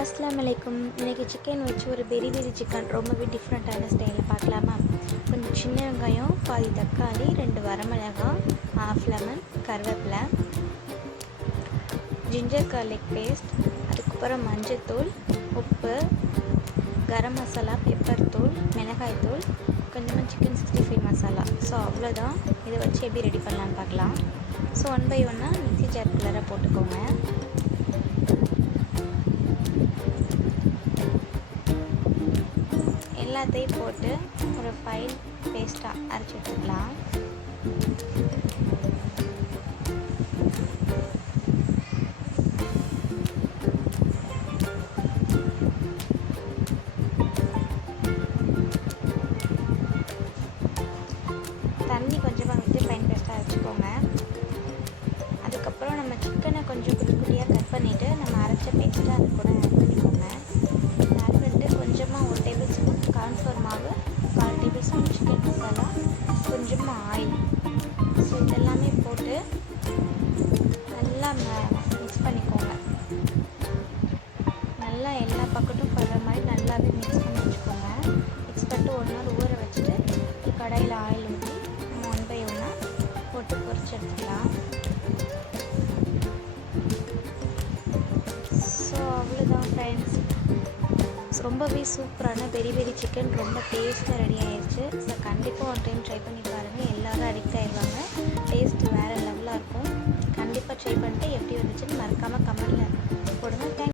அஸ்லாம் வலைக்கும் இன்றைக்கி சிக்கன் வச்சு ஒரு பெரி பெரி சிக்கன் ரொம்பவே டிஃப்ரெண்ட்டான ஸ்டைலில் பார்க்கலாமா? கொஞ்சம் சின்ன வெங்காயம் பாதி தக்காளி ரெண்டு வரமிளகாய் ஆஃப் லெமன் கருவேப்பிலை ஜிஞ்சர் கார்லிக் பேஸ்ட் அதுக்கப்புறம் மஞ்சத்தூள் உப்பு கரம் மசாலா பெப்பர் தூள் மிளகாய் தூள் கொஞ்சமாக chicken sixty five masala. So அவ்வளோதான் இதை வச்சு எப்படி ரெடி பண்ணலான்னு பார்க்கலாம். ஸோ ஒன் பை ஒன்னாக மிக்சி ஜார் கலராக போட்டுக்கோங்க. எல்லாத்தையும் போட்டு ஒரு ஃபைன் பேஸ்ட்டாக அரைச்சி எடுத்துக்கலாம். தண்ணி கொஞ்சமாக விட்டு ஃபைன் பேஸ்ட்டாக வச்சுக்கோங்க அதுக்கப்புறம் நம்ம சிக்கனை கொஞ்சம் குட்டி குட்டியாக கட் பண்ணிவிட்டு கால் சிக்கன் மசாலா கொஞ்சமாக ஆயில் ஸோ இதெல்லாமே போட்டு நல்லா மிக்ஸ் பண்ணிக்கோங்க. நல்லா எல்லா பக்கத்தும் படுற மாதிரி நல்லாவே மிக்ஸ் பண்ணி வச்சுக்கோங்க. மிக்ஸ் பண்ணிட்டு ஒன் ஹவர் ஊற வச்சுட்டு கடையில் ஆயில் ஊற்றி நம்ம ஒன் பை ஒன்னாக போட்டு பொறிச்சு எடுத்துக்கலாம். ஸோ அவ்வளோதான் ஃப்ரெண்ட்ஸ் ரொம்பவே சூப்பரான பெரிய பெரிய சிக்கன் ரொம்ப டேஸ்ட்டாக ரெடி கண்டிப்பாக ஒரு டைம் ட்ரை பண்ணி பாருங்கள் எல்லோரும் அடிக்ட் ஆகிடுவாங்க டேஸ்ட் வேறு லெவலாக இருக்கும். கண்டிப்பாக ட்ரை பண்ணிட்டு எப்படி வந்துச்சுன்னு மறக்காமல் கமெண்டில் போடுங்க. தேங்க்